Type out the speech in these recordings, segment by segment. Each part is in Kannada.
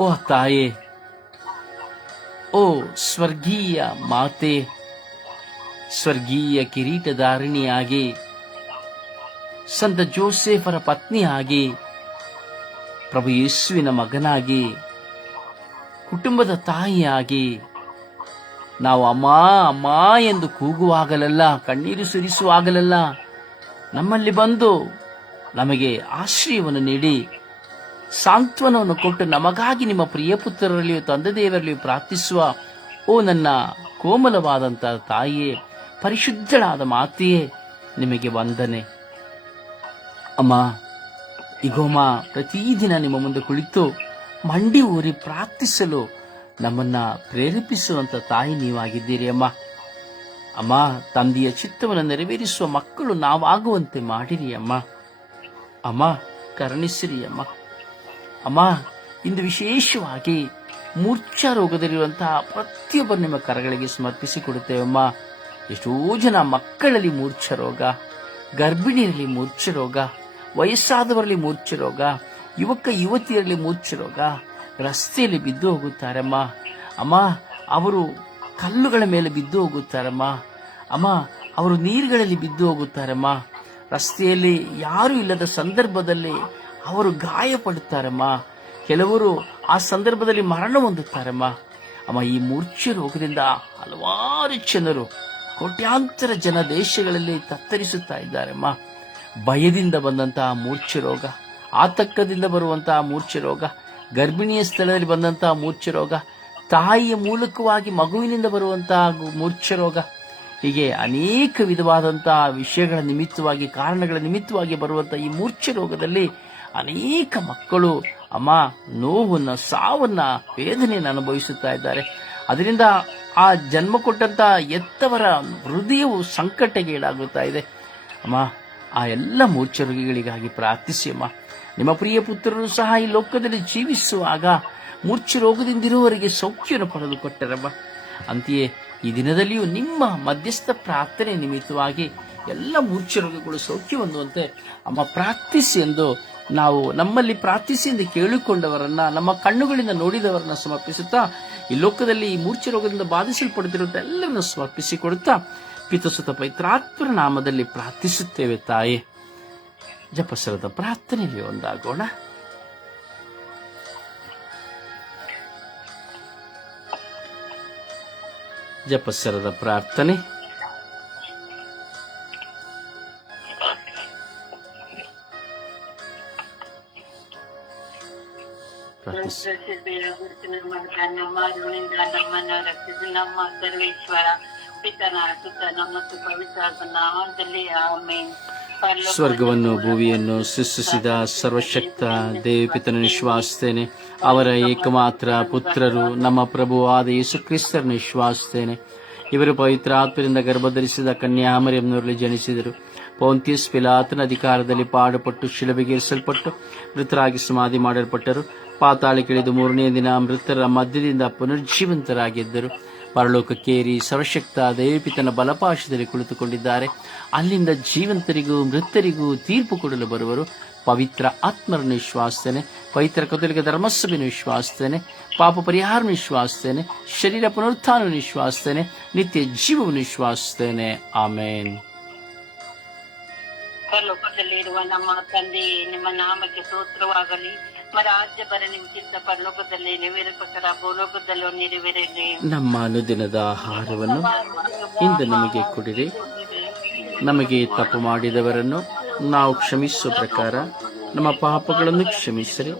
ಓ ತಾಯೇ, ಓ ಸ್ವರ್ಗೀಯ ಮಾತೆ, ಸ್ವರ್ಗೀಯ ಕಿರೀಟಧಾರಿಣಿಯಾಗಿ, ಸಂತ ಜೋಸೆಫರ ಪತ್ನಿಯಾಗಿ, ಪ್ರಭು ಯೇಸುವಿನ ಮಗನಾಗಿ, ಕುಟುಂಬದ ತಾಯಿಯಾಗಿ, ನಾವು ಅಮ್ಮ ಅಮ್ಮ ಎಂದು ಕೂಗುವಾಗಲೆಲ್ಲ, ಕಣ್ಣೀರು ಸುರಿಸುವಾಗಲೆಲ್ಲ, ನಮ್ಮಲ್ಲಿ ಬಂದು ನಮಗೆ ಆಶ್ರಯವನ್ನು ನೀಡಿ ಸಾಂತ್ವನವನ್ನು ಕೊಟ್ಟು ನಮಗಾಗಿ ನಿಮ್ಮ ಪ್ರಿಯ ಪುತ್ರರಲ್ಲಿಯೂ ತಂದೆ ದೇವರಲ್ಲಿಯೂ ಪ್ರಾರ್ಥಿಸುವ, ಓ ನನ್ನ ಕೋಮಲವಾದಂಥ ತಾಯಿಯೇ, ಪರಿಶುದ್ಧಳಾದ ಮಾತೆಯೇ, ನಿಮಗೆ ವಂದನೆ. ಅಮ್ಮ ಇಗೋಮ ಪ್ರತಿದಿನ ನಿಮ್ಮ ಮುಂದೆ ಕುಳಿತು ಮಂಡಿ ಊರಿ ಪ್ರಾರ್ಥಿಸಲು ನಮ್ಮನ್ನ ಪ್ರೇರೇಪಿಸುವಂತ ತಾಯಿ ನೀವಾಗಿದ್ದೀರಿ ಅಮ್ಮ. ಅಮ್ಮ, ತಂದೆಯ ಚಿತ್ತವನ್ನು ನೆರವೇರಿಸುವ ಮಕ್ಕಳು ನಾವಾಗುವಂತೆ ಮಾಡಿರಿ ಅಮ್ಮ. ಅಮ್ಮ, ಕರುಣಿಸಿರಿ ಅಮ್ಮ. ಅಮ್ಮ, ಇಂದು ವಿಶೇಷವಾಗಿ ಮೂರ್ಛಾ ರೋಗದಲ್ಲಿರುವಂತಹ ಪ್ರತಿಯೊಬ್ಬರು ನಿಮ್ಮ ಕರಗಳಿಗೆ ಸಮರ್ಪಿಸಿ ಕೊಡುತ್ತೇವಮ್ಮ ಎಷ್ಟೋ ಜನ ಮಕ್ಕಳಲ್ಲಿ ಮೂರ್ಛ ರೋಗ, ಗರ್ಭಿಣಿಯರಲ್ಲಿ ಮೂರ್ಛ ರೋಗ, ವಯಸ್ಸಾದವರಲ್ಲಿ ಮೂರ್ಛೆ ರೋಗ, ಯುವಕ ಯುವತಿಯರಲ್ಲಿ ಮೂರ್ಛೆ ರೋಗ, ರಸ್ತೆಯಲ್ಲಿ ಬಿದ್ದು ಹೋಗುತ್ತಾರಮ್ಮ ಅಮ್ಮ. ಅವರು ಕಲ್ಲುಗಳ ಮೇಲೆ ಬಿದ್ದು ಹೋಗುತ್ತಾರಮ್ಮ ಅಮ್ಮ. ಅವರು ನೀರುಗಳಲ್ಲಿ ಬಿದ್ದು ಹೋಗುತ್ತಾರಮ್ಮ ರಸ್ತೆಯಲ್ಲಿ ಯಾರು ಇಲ್ಲದ ಸಂದರ್ಭದಲ್ಲಿ ಅವರು ಗಾಯಪಡುತ್ತಾರಮ್ಮ. ಕೆಲವರು ಆ ಸಂದರ್ಭದಲ್ಲಿ ಮರಣ ಹೊಂದುತ್ತಾರಮ್ಮ. ಅಮ್ಮ, ಈ ಮೂರ್ಛೆ ರೋಗದಿಂದ ಹಲವಾರು ಜನರು ಕೋಟ್ಯಾಂತರ ಜನ ದೇಶಗಳಲ್ಲಿ ತತ್ತರಿಸುತ್ತಾ ಇದ್ದಾರಮ್ಮ. ಭಯದಿಂದ ಬಂದಂತಹ ಮೂರ್ಛೆ ರೋಗ, ಆತಂಕದಿಂದ ಬರುವಂತಹ ಮೂರ್ಛೆ ರೋಗ, ಗರ್ಭಿಣಿಯ ಸ್ಥಳದಲ್ಲಿ ಬಂದಂತಹ ಮೂರ್ಛೆ ರೋಗ, ತಾಯಿಯ ಮೂಲಕವಾಗಿ ಮಗುವಿನಿಂದ ಬರುವಂತಹ ಮೂರ್ಛೆ ರೋಗ, ಹೀಗೆ ಅನೇಕ ವಿಧವಾದಂತಹ ವಿಷಯಗಳ ನಿಮಿತ್ತವಾಗಿ, ಕಾರಣಗಳ ನಿಮಿತ್ತವಾಗಿ ಬರುವಂತಹ ಈ ಮೂರ್ಛೆ ರೋಗದಲ್ಲಿ ಅನೇಕ ಮಕ್ಕಳು ಅಮ್ಮ ನೋವನ್ನು, ಸಾವನ್ನ, ವೇದನೆಯನ್ನು ಅನುಭವಿಸುತ್ತಾ ಇದ್ದಾರೆ. ಅದರಿಂದ ಆ ಜನ್ಮ ಕೊಟ್ಟಂತ ಎತ್ತವರ ಹೃದಯವು ಸಂಕಟಕ್ಕೆ ಈಡಾಗುತ್ತಾ ಇದೆ. ಅಮ್ಮ, ಆ ಎಲ್ಲ ಮೂರ್ಛರೋಗಿಗಳಿಗಾಗಿ ಪ್ರಾರ್ಥಿಸಿ ಅಮ್ಮ. ನಿಮ್ಮ ಪ್ರಿಯ ಪುತ್ರರು ಸಹ ಈ ಲೋಕದಲ್ಲಿ ಜೀವಿಸುವಾಗ ಮೂರ್ಛೆ ರೋಗದಿಂದಿರುವವರಿಗೆ ಸೌಖ್ಯವನ್ನು ಪಡೆದು ಕೊಟ್ಟರಮ್ಮ. ಅಂತೆಯೇ ಈ ದಿನದಲ್ಲಿಯೂ ನಿಮ್ಮ ಮಧ್ಯಸ್ಥ ಪ್ರಾರ್ಥನೆ ನಿಮಿತ್ತವಾಗಿ ಎಲ್ಲ ಮೂರ್ಛ ರೋಗಗಳು ಸೌಖ್ಯ ಹೊಂದುವಂತೆ ಅಮ್ಮ ಪ್ರಾರ್ಥಿಸಿ ಎಂದು ನಾವು ನಮ್ಮಲ್ಲಿ ಪ್ರಾರ್ಥಿಸಿ ಎಂದು ಕೇಳಿಕೊಂಡವರನ್ನ, ನಮ್ಮ ಕಣ್ಣುಗಳಿಂದ ನೋಡಿದವರನ್ನ ಸಮರ್ಪಿಸುತ್ತಾ, ಈ ಲೋಕದಲ್ಲಿ ಈ ಮೂರ್ಛೆ ರೋಗದಿಂದ ಬಾಧಿಸಲ್ಪಡುತ್ತಿರುವಂತ ಎಲ್ಲರನ್ನು ಸಮರ್ಪಿಸಿ ಕೊಡುತ್ತಾ ಪಿತಸುತ ಪೈತ್ರಾತ್ಮರ ನಾಮದಲ್ಲಿ ಪ್ರಾರ್ಥಿಸುತ್ತೇವೆ ತಾಯಿ. ಜಪಸರದ ಪ್ರಾರ್ಥನೆಯಲ್ಲಿ ಒಂದಾಗೋಣ. ಜಪಸರದ ಪ್ರಾರ್ಥನೆ. ಮೂಲಕ ನಮ್ಮ ರಕ್ಷಿಸಿ ನಮ್ಮ ಸರ್ವೇಶ್ವರ ಪಿತನ ಪವಿತ್ರ ಸ್ವರ್ಗವನ್ನು, ಭೂಮಿಯನ್ನು ಸೃಷ್ಟಿಸಿದ ಸರ್ವಶಕ್ತ ದೇವಪಿತನ ವಿಶ್ವಾಸಿಸ್ತೇನೆ ಅವರ ಏಕಮಾತ್ರ ಪುತ್ರರು ನಮ್ಮ ಪ್ರಭುವಾದ ಯೇಸು ಕ್ರಿಸ್ತರನ್ನು ವಿಶ್ವಾಸಿಸ್ತೇನೆ ಇವರು ಪವಿತ್ರ ಆತ್ಮರಿಂದ ಗರ್ಭಧರಿಸಿದ ಕನ್ಯಾಮರಿಯಮ್ಮನವರಲ್ಲಿ ಜನಿಸಿದರು. ಪೌಂತಿಯಸ್ ಪಿಲಾತನ ಅಧಿಕಾರದಲ್ಲಿ ಪಾಡುಪಟ್ಟು ಶಿಲಬೆಗೇರಿಸಲ್ಪಟ್ಟು ಮೃತರಾಗಿ ಸಮಾಧಿ ಮಾಡಲ್ಪಟ್ಟರು. ಪಾತಾಳಕ್ಕಿಳಿದು ಮೂರನೇ ದಿನ ಮೃತರ ಮಧ್ಯದಿಂದ ಪುನರ್ಜೀವಂತರಾಗಿದ್ದರು. ಪರಲೋಕಕ್ಕೇರಿ ಸರ್ವಶಕ್ತ ದೇವಿಪಿತನ ಬಲಪಾಶದಲ್ಲಿ ಕುಳಿತುಕೊಂಡಿದ್ದಾರೆ. ಅಲ್ಲಿಂದ ಜೀವಂತರಿಗೂ ಮೃತರಿಗೂ ತೀರ್ಪು ಕೊಡಲು ಬರುವರು. ಪವಿತ್ರ ಆತ್ಮರನ್ನು ವಿಶ್ವಾಸ್ತೇನೆ ಪವಿತ್ರ ಕಥೋಲಿಕ ಧರ್ಮಸಭೆಯನ್ನು ವಿಶ್ವಾಸ್ತೇನೆ ಪಾಪ ಪರಿಹಾರ ವಿಶ್ವಾಸ್ತೇನೆ ಶರೀರ ಪುನರುತ್ಥಾನವನ್ನು ವಿಶ್ವಾಸ್ತೇನೆ ನಿತ್ಯ ಜೀವವನ್ನು ವಿಶ್ವಾಸ್ತೇನೆ ಆಮೇನ್. ಪರಲೋಕದಲ್ಲಿರುವ ನಮ್ಮ ತಂದೆಯೇ ನಿಮ್ಮ ನಾಮಕ್ಕೆ ಸ್ತೋತ್ರವಾಗಲಿ. ರಾಜ್ಯ ಬರ ನಿಮ್ಮ ಚಿತ್ತ ಪರಲೋಕದಲ್ಲಿ ನೆರವೇರಪಟ್ಟರ ಭೂಲೋಕದಲ್ಲೂ ನೆರವೇರಲಿ ನಮ್ಮ ಅನುದಿನದ ಆಹಾರವನ್ನು ಇಂದು ನಮಗೆ ಕೊಡಿರಿ. ನಮಗೆ ತಪ್ಪು ಮಾಡಿದವರನ್ನು ನಾವು ಕ್ಷಮಿಸುವ ಪ್ರಕಾರ ನಮ್ಮ ಪಾಪಗಳನ್ನು ಕ್ಷಮಿಸಿರಿ.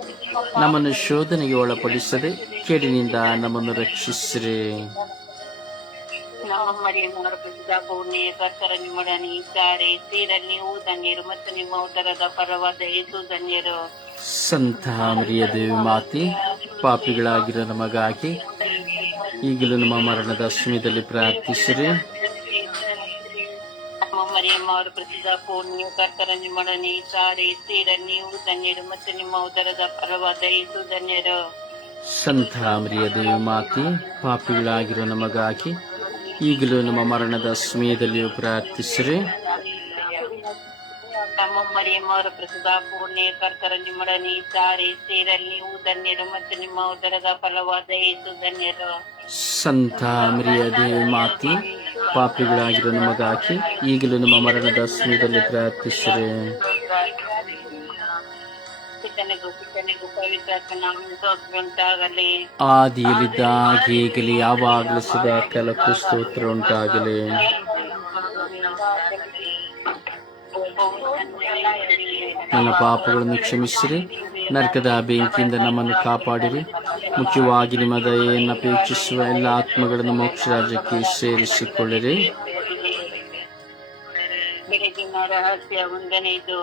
ನಮ್ಮನ್ನು ಶೋಧನೆಗೆ ಒಳಪಡಿಸದೆ ಕೇಡಿನಿಂದ ನಮ್ಮನ್ನು ರಕ್ಷಿಸಿರಿ. ನಾವು ಮರಿಯಮ್ಮರ ಪ್ರಸಿದ್ಧ ಪೂರ್ಣಿಯ ಕರ್ತರ ನಿಮ್ಮೊಡನೆ ಇದ್ದಾರೆ ತೀರ ನೀವು ಧನ್ಯರು ಮತ್ತು ನಿಮ್ಮ ಉದರದ ಪರವಾದ ಏಸು ಧನ್ಯರು ಸಂತ ಮರಿಯ ದೇವಿ ಮಾತಿ ಪಾಪಿಗಳಾಗಿರೋ ನಮಗಾಗಿ ಈಗಲೂ ನಮ್ಮ ಮರಣದ ಸಮಯದಲ್ಲಿ ಪ್ರಾರ್ಥಿಸಿರಿ. ನಮ್ಮ ಮರಿಯಮ್ಮ ಅವರ ಪ್ರಸಿದ್ಧ ಪೂರ್ಣಿಯ ಕರ್ತರ ನಿಮ್ಮೊಡನೆ ಇದ್ದಾರೆ ತೀರ ನೀವು ಧನ್ಯರು ಮತ್ತು ನಿಮ್ಮ ಉದರದ ಪರವಾದ ಏಸು ಧನ್ಯರು ಸಂತ ಮರಿಯ ದೇವಿ ಮಾತಿ ಪಾಪಿಗಳಾಗಿರೋ ನಮಗಾಗಿ ಈಗಲೂ ನಮ್ಮ ಮರಣದ ಸಮಯದಲ್ಲಿಯೂ ಪ್ರಾರ್ಥಿಸಿರಿ. ನಮ್ಮ ಮರಿಯಮ್ಮವರ ಪ್ರಸಾದ ಪೂರ್ಣೆ ಕರ್ತರ ನಿಮ್ಮೊಡನೆ ಇದ್ದಾರೆ. ಸೇರಲ್ಲಿ ನೀವು ಧನ್ಯರು ಮತ್ತು ನಿಮ್ಮ ಉದರದ ಫಲವಾದ ಏಸು ಧನ್ಯರು. ಸಂತ ಮರಿಯ ದೇವಿ ಮಾತಿ ಪಾಪಿಗಳಾಗಿರೋ ನಮಗಾಕಿ ಈಗಲೂ ನಮ್ಮ ಮರಣದ ಸಮಯದಲ್ಲಿ ಪ್ರಾರ್ಥಿಸಿರೆ. ಪಿತನಿಗೂ ಪಿತನಿಗೂ ಪವಿತ್ರ ನಾಮ ಉಂಟಾಗಲಿ ಆದಿಯಲ್ಲಿದ್ದ ಹಾಗೆ ಈಗಲೇ ಯಾವಾಗಲೂ ಸದಾ ಕೆಲಕ್ಕೂ ಸ್ತೋತ್ರ ಉಂಟಾಗಲಿ. ನನ್ನ ಪಾಪಗಳನ್ನು ಕ್ಷಮಿಸಿರಿ ನರಕದ ಬೆಂಕಿಯಿಂದ ನಮ್ಮನ್ನು ಕಾಪಾಡಿರಿ. ಮುಖ್ಯವಾಗಿ ನಿಮ್ಮ ದಯೆಯನ್ನು ಅಪೇಕ್ಷಿಸುವ ಎಲ್ಲ ಆತ್ಮಗಳನ್ನು ಮೋಕ್ಷ ರಾಜ್ಯಕ್ಕೆ ಸೇರಿಸಿಕೊಳ್ಳಿರಿ. ಬೆಳಗಿನ ರಹಸ್ಯ ಒಂದನೇದು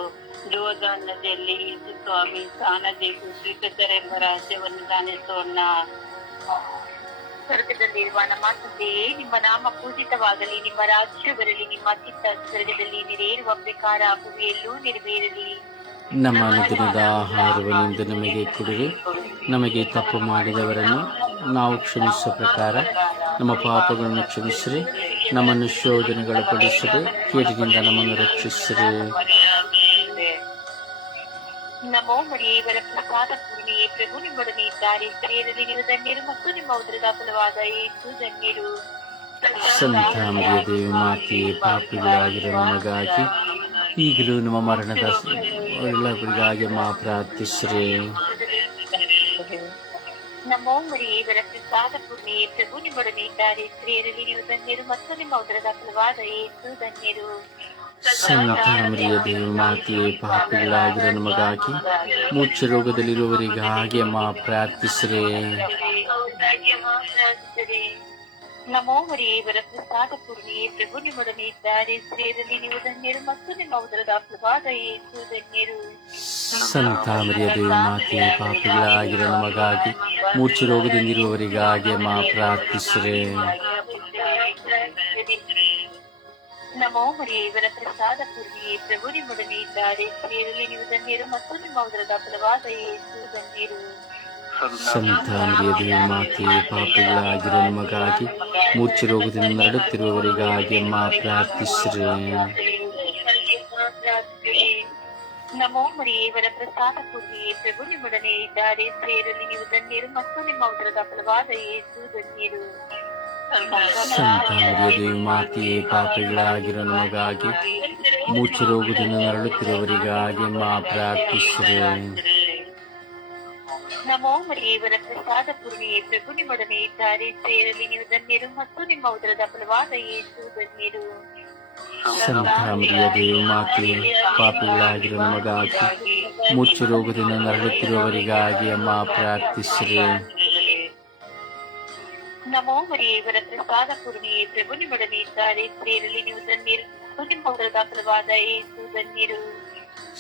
ಜೋರ್ದಾನ್ ನದಿಯಲ್ಲಿ ಯೇಸು ಸ್ವಾಮಿ ಸ್ನಾನದೇಶು ಎಂಬ ರಹಸ್ಯವನ್ನು ಧ್ಯಾನಿಸೋಣ ಸ್ವರ್ಗದಲ್ಲಿರುವ ನಮ್ಮ ತಂದೆಯೇ, ನಿಮ್ಮ ನಾಮ ಪೂಜಿತವಾಗಲಿ, ನಿಮ್ಮ ರಾಜ್ಯ ಬರಲಿ, ನಿಮ್ಮ ಚಿತ್ತ ಸ್ವರ್ಗದಲ್ಲಿ ನೀರೇರುವ ಪ್ರಕಾರ ಭೂಮಿಯಲ್ಲೂ ನೆರವೇರಲಿ. ನಮ್ಮ ದಿನದ ಆಹಾರವನ್ನಿಂದ ನಮಗೆ ಕೊಡುವೆ. ನಮಗೆ ತಪ್ಪು ಮಾಡಿದವರನ್ನು ನಾವು ಕ್ಷಮಿಸುವ ಪ್ರಕಾರ ನಮ್ಮ ಪಾಪಗಳನ್ನು ಕ್ಷಮಿಸಿರಿ, ನಮ್ಮನ್ನು ಶೋಧನೆಗಳು ಪಡಿಸಿರಿ ಕೇಟಿನಿಂದ ನಮ್ಮನ್ನು ರಕ್ಷಿಸಿರಿ. ನಮೋ ಮರಿಯೇವರ ಪ್ರಸಾದ ಪೂರ್ಣಿಯೇ ಪ್ರಭು ನಿಮ್ಮೊಡನೆ ಇದ್ದಾರೆ. ಸ್ತ್ರೀಯರಲ್ಲಿ ಧನ್ಯರು ಮತ್ತು ನಿಮ್ಮ ಉದರದ ಫಲವಾದ ಏಸು ಧನ್ಯರು. ಸಂತ ಮರಿಯ ದೇವಿ ಮಾತೆಯೇ ಪಾಪಿಗಳಾಗಿರೋ ನಮಗಾಗಿ. ಈಗಲೂ ನಮ್ಮ ಮರಣದ ಒಳ್ಳೆಯವರಿಗಾಗಿ ಮಾ ಪ್ರಾರ್ಥಿಸಿರಿ. ನಮೋ ಮರಿಯೇವರ ಪ್ರಸಾದ ಪೂರ್ಣಿಯೇ ಪ್ರಭು ನಿಮ್ಮೊಡನೆ ಇದ್ದಾರೆ. ಸ್ತ್ರೀಯರಲ್ಲಿ ಧನ್ಯರು ಮತ್ತು ನಿಮ್ಮ ಉದರದ ಫಲವಾದ ಏಸು ಧನ್ಯರು. ಸಂತ ತಾಮ್ರಿಯ ದೇವಿ ಮಾತೆಯೇ ಪಾಪಿಗಳಾಗಿರೋ ನಮಗಾಗಿ ಮೂರ್ಛ ರೋಗದಲ್ಲಿರುವವರಿಗೆ ಹಾಗೆ ಮಾ ಪ್ರಾರ್ಥಿಸ್ರೆ. ನಮೋ ಮರಿಯವರ ಪ್ರಸಾದ ಪೂರ್ಣಿಯೇ ಪ್ರಭು ನಿಮ್ಮೊಡನೆ ಇದ್ದಾರೆ. ಸ್ತ್ರೀಯರಲ್ಲಿ ನೀವು ಧನ್ಯರು ಮತ್ತು ನಿಮ್ಮ ಉದರದ ಫಲವಾದ ಯೇಸು ಧನ್ಯರು. ಸಂತಾಮರಿಯ ದೇವಿ ಮಾತೆ ಪಾಪಿಗಳಾಗಿರೋ ನಮಗಾಗಿ ಮೂರ್ಛೆ ರೋಗದಿಂದಿರುವವರಿಗಾಗಿ ಮಾ ಪ್ರಾರ್ಥಿಸಿರಿ. ನಮೋ ಮರಿಯವರ ಪ್ರಸಾದ ಪೂರ್ಣಿಯೇ ಪ್ರಭು ನಿಮ್ಮೊಡನೆ ಇದ್ದಾರೆ ಸ್ತ್ರೀಯರಲ್ಲಿ ನೀವು ಧನ್ಯರು ಮತ್ತು ನಿಮ್ಮ ಉದರದ ಫಲವಾದ ಯೇಸು ಧನ್ಯರು ಸಂತ ಮರಿಯ ದೇವಿ ಮಾತೆಯೇ ಪಾಪಿಗಳಾಗಿರೋ ನಮಗಾಗಿ ಮೂರ್ಛೆ ರೋಗದಿಂದ ನರಳುತ್ತಿರುವವರಿಗಾಗಿ ಮಾ ಪ್ರಾರ್ಥಿಸಿರಿ ನಮೋ ಮರಿಯವರ ಪ್ರಸಾದ ಪೂರ್ಣಿಯೇ ಪ್ರಭು ನಿಮ್ಮೊಡನೆ ಇದ್ದಾರೆ ಸ್ತ್ರೀಯರಲ್ಲಿ ನೀವು ಧನ್ಯರು ಮತ್ತು ನಿಮ್ಮ ಉದರದ ಫಲವಾದ ಯೇಸು ಧನ್ಯರು ಸಂತ ದೇವಿ ಮಾತೆಯೇ ಪಾಪಿಗಳಾಗಿರೋ ನಮಗಾಗಿ ಮೂರ್ಛೆ ರೋಗದಿಂದ ನರಳುತ್ತಿರುವವರಿಗಾಗಿ ಮಾ ಪ್ರಾರ್ಥಿಸಿರಿ. ನಮೋ ಮರಿಯವರ ಪ್ರಸಾದ ಪೂರ್ಣಿಯೇ ಪ್ರಭು ನಿಮ್ಮೊಡನೆ ಇದ್ದಾರೆ ಸೇರಲಿ. ನೀವು ಧನ್ಯರು ಮತ್ತು ನಿಮ್ಮ ಉದರದ ಫಲವಾದ ಯೇಸು ಧನ್ಯರು. ಸಂತ ಮರಿಯ ದೇವಿ ಮಾತೆ ಪಾಪಿಗಳಾಗಿರೋ ನಮಗಾಗಿ ಮೂರ್ಛೆ ರೋಗದಿಂದ ನರಳುತ್ತಿರುವವರಿಗಾಗಿ ಅಮ್ಮ ಪ್ರಾರ್ಥಿಸಿರಿ. ನಮೋ ಇವರತ್ರ ಪ್ರಸಾದ ಪೂರ್ಣಿಯೇ ಪ್ರಭು ನಿಮ್ಮೊಡನೆ ಇದ್ದಾರೆ. ಸ್ತ್ರೀಯರಲ್ಲಿ ನೀವು ಧನ್ಯರು. ನಿಮ್ಮ ಉದರದ ಫಲವಾದ ಏಸು ಧನ್ಯರು.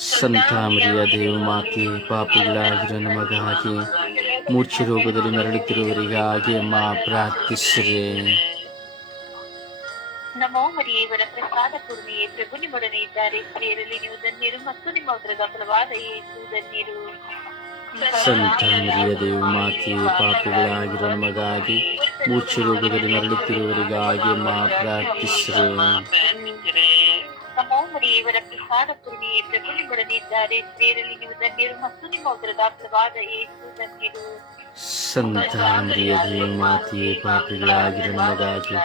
ಸಂತ ಮರಿಯ ದೇವಿ ಮಾತೆಯೇ ಪಾಪಿಗಳಾಗಿರೋ ನಮಗಾಗಿ ಮೂರ್ಛೆ ರೋಗದಲ್ಲಿ ನರಳುತ್ತಿರುವವರಿಗಾಗಿ ಅಮ್ಮ ಪ್ರಾರ್ಥಿಸಿರಿ. ನಮೋ ಮರಿಯವರ ಪ್ರಸಾದ ಪೂರ್ಣಿಯೇ ಪ್ರಭು ನಿಮ್ಮೊಡನೆ ಇದ್ದಾರೆ. ಸ್ತ್ರೀಯರಲ್ಲಿ ನೀವು ಧನ್ಯರು ಮತ್ತು ನಿಮ್ಮ ಉದರದ ಫಲವಾದ ಏಸು ಧನ್ಯರು. ಸಂತ ಮರಿಯ ದೇವಿ ಮಾತೆಯು ಪಾಪಿಗಳಾಗಿರೋ ನಮಗಾಗಿ ಮೂರ್ಛೆ ರೋಗದಲ್ಲಿ ನರಳುತ್ತಿರುವವರಿಗಾಗಿ ಮಾ ಪ್ರಾರ್ಥಿಸಿರು. ಮರಿಯವರ ಪ್ರಸಾದ ಪೂರ್ಣಿಯೇ ಪ್ರಭು ಸ್ತ್ರೀಯರಲ್ಲಿ ನೀವು ಧನ್ಯರು ಮತ್ತು ನಿಮ್ಮ ಉದರದ ಫಲವಾದ ಯೇಸು ಧನ್ಯರು ಸಂತ ಮರಿಯ ದೇವಿ ಮಾತೆಯೇ ಪಾಪಿಗಳಾಗಿರೋ ನಮಗಾಗಿ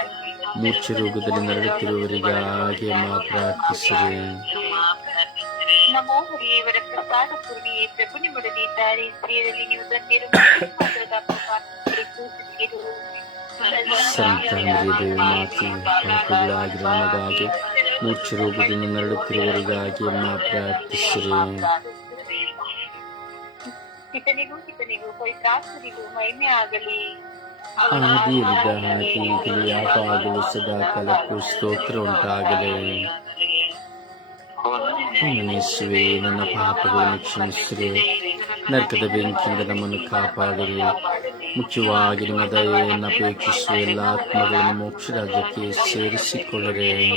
ಮೂರ್ಛೆ ರೋಗದಲ್ಲಿ ನರಳುತ್ತಿರುವವರಿಗಾಗಿ ಮಾ ಪ್ರಾರ್ಥಿಸಿರಿ. ನಮೋ ಮರಿಯವರ ಪ್ರಸಾದ ಪೂರ್ಣಿಯೇ ಪ್ರಭು ನಿಮ್ಮೊಡನೆ ಇದ್ದಾರೆ ಸ್ತ್ರೀಯರಲ್ಲಿ ನೀವು ಧನ್ಯರು ಮತ್ತು ನಿಮ್ಮ ಉದರದ ಫಲವಾದ ಯೇಸು ಧನ್ಯರು ಸಂತ ಮರಿಯ ದೇವಿ ಮಾತೆಯೇ ಪಾಪಿಗಳಾಗಿರೋ ನಮಗಾಗಿ ಮೂರ್ಛೆ ರೋಗದಿಂದ ನರಳುತ್ತಿರುವವರಿಗಾಗಿ ಅಮ್ಮ ಪ್ರಾರ್ಥಿಸಿರಿ ಪವಿತ್ರಾತ್ಮನಿಗೂ ಮಹಿಮೆ ಆಗಲಿ ಆದಿಯಲ್ಲಿದ್ದ ಹಾಗೆ ಈಗಲೂ ಯಾವಾಗಲೂ ಸದಾ ಕಾಲಕ್ಕೂ ಸ್ತೋತ್ರ ಉಂಟಾಗಲಿ ಯೇಸುವೆ ನನ್ನ ಪಾಪಗಳನ್ನು ಕ್ಷಮಿಸಿದೆ ನರಕದ ಬೆಂಕಿಯಿಂದ ನಮ್ಮನ್ನು ಕಾಪಾಡಿರಿ. ಮುಖ್ಯವಾಗಿ ನಿಮ್ಮ ದಯೆಯನ್ನು ಅಪೇಕ್ಷಿಸುವ. ಎಲ್ಲ ಆತ್ಮಗಳನ್ನು ಮೋಕ್ಷ ರಾಜ್ಯಕ್ಕೆ ಸೇರಿಸಿಕೊಳ್ಳರೆ.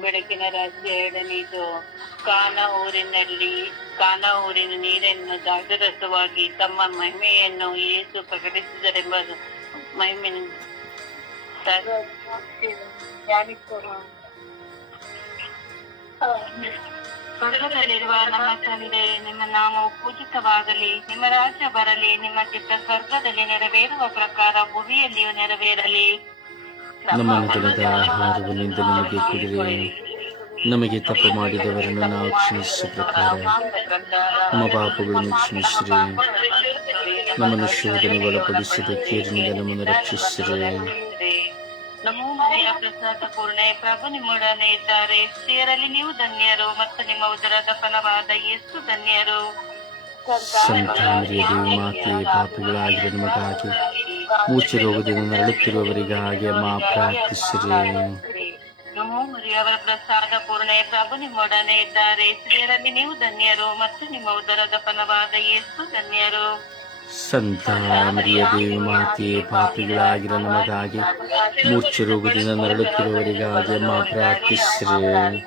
ಬೆಳಕಿನ ರಾಜ್ಯ ಎರಡನೇದು ಕಾನ ಊರಿನಲ್ಲಿ ಕಾನ ಊರಿನ ನೀರನ್ನು ದಾಟರಸವಾಗಿ ತಮ್ಮ ಮಹಿಮೆಯನ್ನು ಏಸು ಪ್ರಕಟಿಸಿದರೆಂಬ ಮಹಿಮೆ ಧ್ಯಾನಿಸೋಣ. ಸ್ವರ್ಗದಲ್ಲಿರುವ ನಮ್ಮ ತಂದೆ ನಿಮ್ಮ ನಾಮವು ಪೂಜಿತವಾಗಲಿ. ನಿಮ್ಮ ರಾಜ್ಯ ಬರಲಿ. ನಿಮ್ಮ ಚಿತ್ತ ಸ್ವರ್ಗದಲ್ಲಿ ನೆರವೇರುವ ಪ್ರಕಾರ ಭುವಿಯಲ್ಲಿಯೂ ನೆರವೇರಲಿ. ನಮ್ಮ ಅನುದಿನದ ಆಹಾರವನ್ನು ನಮಗೆ ಕೊಡುವೆ ನಮಗೆ ತಪ್ಪು ಮಾಡಿದವರನ್ನು ನಾವು ಕ್ಷಮಿಸುವ ಪ್ರಕಾರ ನಮ್ಮ ಪಾಪಗಳನ್ನು ಕ್ಷಮಿಸಿರಿ. ನಮ್ಮನ್ನು ಶೋಧನೆ ಒಳಪಡಿಸಿದ ಕೇರಿನಿಂದ ನಮ್ಮನ್ನು ರಕ್ಷಿಸಿರಿ. ನಮೋ ಮರಿಯ ಪ್ರಸಾದ ಪೂರ್ಣೆ. ಪ್ರಭು ನಿಮ್ಮೊಡನೆ ಇದ್ದಾರೆ. ಸ್ತ್ರೀಯರಲ್ಲಿ ನೀವು ಧನ್ಯರು ಮತ್ತು ನಿಮ್ಮ ಉದರದ ಫಲವಾದ ಯೇಸು ಧನ್ಯರು. ಸಂತ ಮರಿಯ ದೇವಿ ಮಾತೆ ಪಾಪಿಗಳಾಗಿರೋ ನಮಗಾಗಿ ಮೂರ್ಛೆ ರೋಗದಿಂದ ನರಳುತ್ತಿರುವವರಿಗಾಗಿ ಅಮ್ಮ ಪ್ರಾರ್ಥಿಸಿರಿ. ನಮೋ ಮರಿಯವರ ಪ್ರಸಾದ ಪೂರ್ಣೆ. ಪ್ರಭು ನಿಮ್ಮೊಡನೆ ಇದ್ದಾರೆ. ಸ್ತ್ರೀಯರಲ್ಲಿ ನೀವು ಧನ್ಯರು ಮತ್ತು ನಿಮ್ಮ ಉದರದ ಫಲವಾದ ಯೇಸು ಧನ್ಯರು. ಸಂತ ಮರಿಯ ದೇವಿ ಮಾತೆ ಪಾಪಿಗಳಾಗಿರೋ ನಮಗಾಗಿ ಮೂರ್ಛೆ ರೋಗದಿಂದ ನರಳುತ್ತಿರುವವರಿಗಾಗಿ ಅಮ್ಮ ಪ್ರಾರ್ಥಿಸಿರಿ.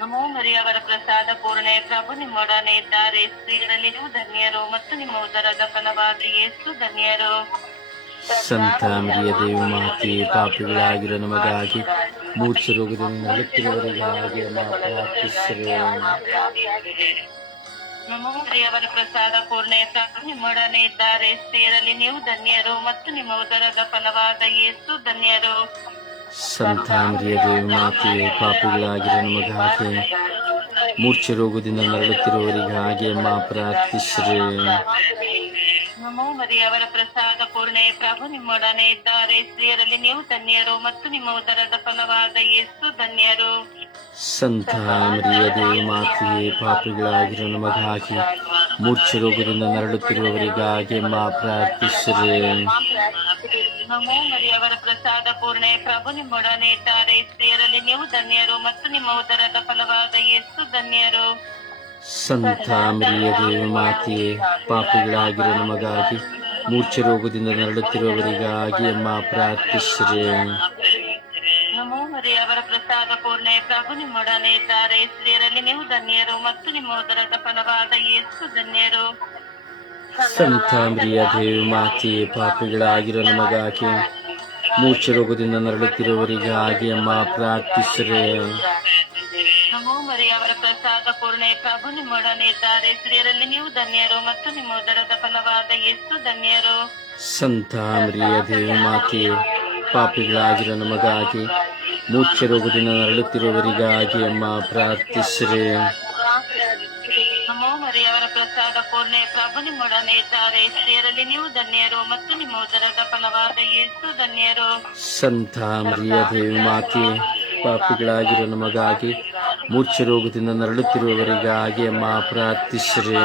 ನಮೋ ಮರಿಯವರ ಪ್ರಸಾದ ಪೂರ್ಣೆ ಪ್ರಭು ನಿಮ್ಮೊಡನೆ ಇದ್ದಾರೆ. ಸ್ತ್ರೀಗಳಲ್ಲಿ ನೀವು ಧನ್ಯರು ಮತ್ತು ನಿಮ್ಮ ಉದರದ ಫಲವಾದ ಯೇಸು ಧನ್ಯರು. ಸಂತ ಮರಿಯ ದೇವಿ ಮಾತೆ ಪಾಪಿಗಳಾಗಿರೋ ನಮಗಾಗಿ ಮೂರ್ಛೆ ರೋಗದಿಂದ ನರಳುತ್ತಿರುವವರಿಗಾಗಿ ಅಮ್ಮ ಪ್ರಾರ್ಥಿಸಿರಿ. ನಮೋ ಮರಿಯವರ ಪ್ರಸಾದ ಪೂರ್ಣೆಯ ನಿಮ್ಮೊಡನೆ ಇದ್ದಾರೆ. ಸ್ತ್ರೀಯರಲ್ಲಿ ನೀವು ಧನ್ಯರು ಮತ್ತು ನಿಮ್ಮ ಉದರದ ಫಲವಾದ ಯೇಸು ಧನ್ಯರು. ಸಂತ ಮರಿಯ ದೇವಿ ಮಾತೆ ಪಾಪಿಗಳಾಗಿರೋ ನಮಗಾಗೆ ಮೂರ್ಛೆ ರೋಗದಿಂದ ನರಳುತ್ತಿರುವವರಿಗೆ ಹಾಗೆ ಮಾ ಪ್ರಾರ್ಥಿಸ್ರೇ. ನಮೋ ಮರಿಯವರ ಪ್ರಸಾದ ಪೂರ್ಣೆ ಪ್ರಭು ನಿಮ್ಮೊಡನೆ ಇದ್ದಾರೆ. ಸ್ತ್ರೀಯರಲ್ಲಿ ನೀವು ಧನ್ಯರು ಮತ್ತು ನಿಮ್ಮ ಉದರದ ಫಲವಾದ ಯೇಸು ಧನ್ಯರು. ಸಂತ ಮರಿಯ ದೇವಿ ಮಾತೆ ಪಾಪಿಗಳಾಗಿರೋ ನಮಗಾಗಿ ಮೂರ್ಛೆ ರೋಗದಿಂದ ನರಳುತ್ತಿರುವವರಿಗಾಗಿ ಮಾ ಪ್ರಾರ್ಥಿಸಿರಿ. ಮರಿಯವರ ಪ್ರಸಾದ ಪೂರ್ಣೆ ಪ್ರಭು ನಿಮ್ಮೊಡನೆ ಇದ್ದಾರೆ. ಸ್ತ್ರೀಯರಲ್ಲಿ ನೀವು ಧನ್ಯರು ಮತ್ತು ನಿಮ್ಮ ಉದರದ ಫಲವಾದ ಎಷ್ಟು ಧನ್ಯರು. ಸಂತ ಮರಿಯ ದೇವಿ ಮಾತೆ ಪಾಪಿಗಳಾಗಿರೋ ನಮಗಾಗಿ ಮೂರ್ಛೆ ರೋಗದಿಂದ ನರಳುತ್ತಿರುವವರಿಗಾಗಿ ಅಮ್ಮ ಪ್ರಾರ್ಥಿಸಿರಿ. ನಮೋ ಮರಿಯವರ ಪ್ರಸಾದ ಪೂರ್ಣೆ. ಪ್ರಭು ನಿಮ್ಮೊಡನೆ ಇದ್ದಾರೆ. ಸ್ತ್ರೀಯರಲ್ಲಿ ನೀವು ಧನ್ಯರು ಮತ್ತು ನಿಮ್ಮ ಉದರದ ಫಲವಾದ ಯೇಸು ಧನ್ಯರು. ಸಂತಾಂಬ್ರಿಯ ದೇವಿ ಮಾತೆ ಪಾಪಿಗಳಾಗಿರೋ ನಮಗಾಕೆ ಮೂರ್ಛೆ ರೋಗದಿಂದ ನರಳುತ್ತಿರುವವರಿಗಾಗಿ ಅಮ್ಮ ಪ್ರಾರ್ಥಿಸಿರೆ. ನಮೋ ಮರಿಯವರ ಪ್ರಸಾದ ಪೂರ್ಣೆ. ಪ್ರಭು ನಿಮ್ಮೊಡನೆ ಇದ್ದಾರೆ. ಸ್ತ್ರೀಯರಲ್ಲಿ ನೀವು ಧನ್ಯರು ಮತ್ತು ನಿಮ್ಮ ಉದರದ ಫಲವಾದ ಯೇಸು ಧನ್ಯರು. ಸಂತಾಮ್ರಿಯ ಮರಿಯ ದೇವಿ ಮಾತೆ ಪಾಪಿಗಳಾಗಿರೋ ನಮಗಾಗಿ ಮೂರ್ಛೆ ರೋಗದಿಂದ ನರಳುತ್ತಿರುವವರಿಗಾಗಿ ಅಮ್ಮ ಪ್ರಾರ್ಥಿಸಿರಿ. ಪ್ರಸಾದ ಪೂರ್ಣೆ ಪ್ರಭು ನಿಮ್ಮೊಡನೆ ಇದ್ದಾರೆ. ಸ್ತ್ರೀಯರಲ್ಲಿ ನೀವು ಧನ್ಯರು ಮತ್ತು ನಿಮ್ಮ ಉದರದ ಫಲವಾದ ಯೇಸು ಧನ್ಯರು. ಸಂತ ಮರಿಯ ದೇವಿ ಮಾತೆ ಪಾಪಿಗಳಾಗಿರೋ ನಮಗಾಗಿ ಮೂರ್ಛೆ ರೋಗದಿಂದ ನರಳುತ್ತಿರುವವರಿಗಾಗಿ ಅಮ್ಮ ಪ್ರಾರ್ಥಿಸಿರಿ.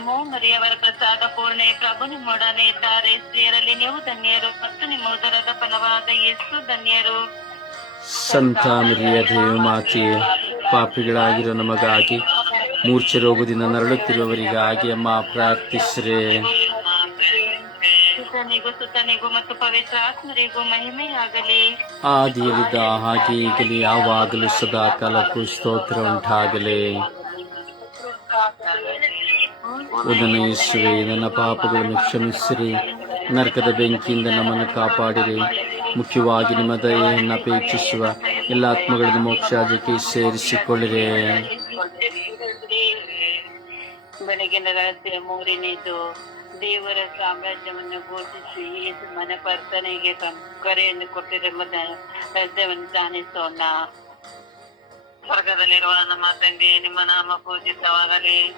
ನಮೋ ಮರಿಯವರ ಪ್ರಸಾದ ಪೂರ್ಣೆ ಪ್ರಭು ನಿಮ್ಮೊಡನೆ ಇದ್ದಾರೆ. ಸ್ತ್ರೀಯರಲ್ಲಿ ನೀವು ಧನ್ಯರು ಮತ್ತು ನಿಮ್ಮ ಉದರದ ಫಲವಾದ ಯೇಸು ಧನ್ಯರು. ಸಂತ ಮರಿಯ ದೇವಿ ಮಾತೆ ಪಾಪಿಗಳಾಗಿರೋ ನಮಗಾಗಿ ಮೂರ್ಛೆ ರೋಗದಿಂದ ನರಳುತ್ತಿರುವವರಿಗಾಗಿ ಅಮ್ಮ ಪ್ರಾರ್ಥಿಸ್ರೆ. ಮತ್ತು ಪವಿತ್ರ ಆತ್ಮರಿಗೂ ಮಹಿಮೆಯಾಗಲಿ. ಆದಿಯಲ್ಲಿದ್ದ ಹಾಗೆ ಈಗಲಿ ಯಾವಾಗಲೂ ಸದಾ ಕಾಲಕ್ಕೂ ಸ್ತೋತ್ರ ಉಂಟಾಗಲಿ. ಉದನ ಯೇಸುವೆ ನನ್ನ ಪಾಪಗಳನ್ನು ಕ್ಷಮಿಸಿರಿ. ನರಕದ ಬೆಂಕಿಯಿಂದ ನಮ್ಮನ್ನು ಕಾಪಾಡಿರಿ. ಮುಖ್ಯವಾಗಿ ನಿಮ್ಮ ದಯೆಯನ್ನು ಅಪೇಕ್ಷಿಸುವ ಎಲ್ಲ ಆತ್ಮಗಳನ್ನು ಮೋಕ್ಷಾಜಕ್ಕೆ ಸೇರಿಸಿಕೊಳ್ಳಿರಿ. ಬೆಳಗಿನ ರಾತ್ರಿ ಮೂರನೇದು ದೇವರ ಸಾಮ್ರಾಜ್ಯವನ್ನು ಘೋಷಿಸಿ ಯೇಸು ಮನೆ ಪರ್ತನೆಗೆ ಕಂ- ಕರೆಯನ್ನು ಕೊಟ್ಟಿರೆಂಬುದ ರಹಸ್ಯವನ್ನು ಧ್ಯಾನಿಸೋಣ. ಸ್ವರ್ಗದಲ್ಲಿರುವ ನಮ್ಮ ತಂದೆ ನಿಮ್ಮ ನಾಮ ಪೂಜಿತವಾಗಲಿ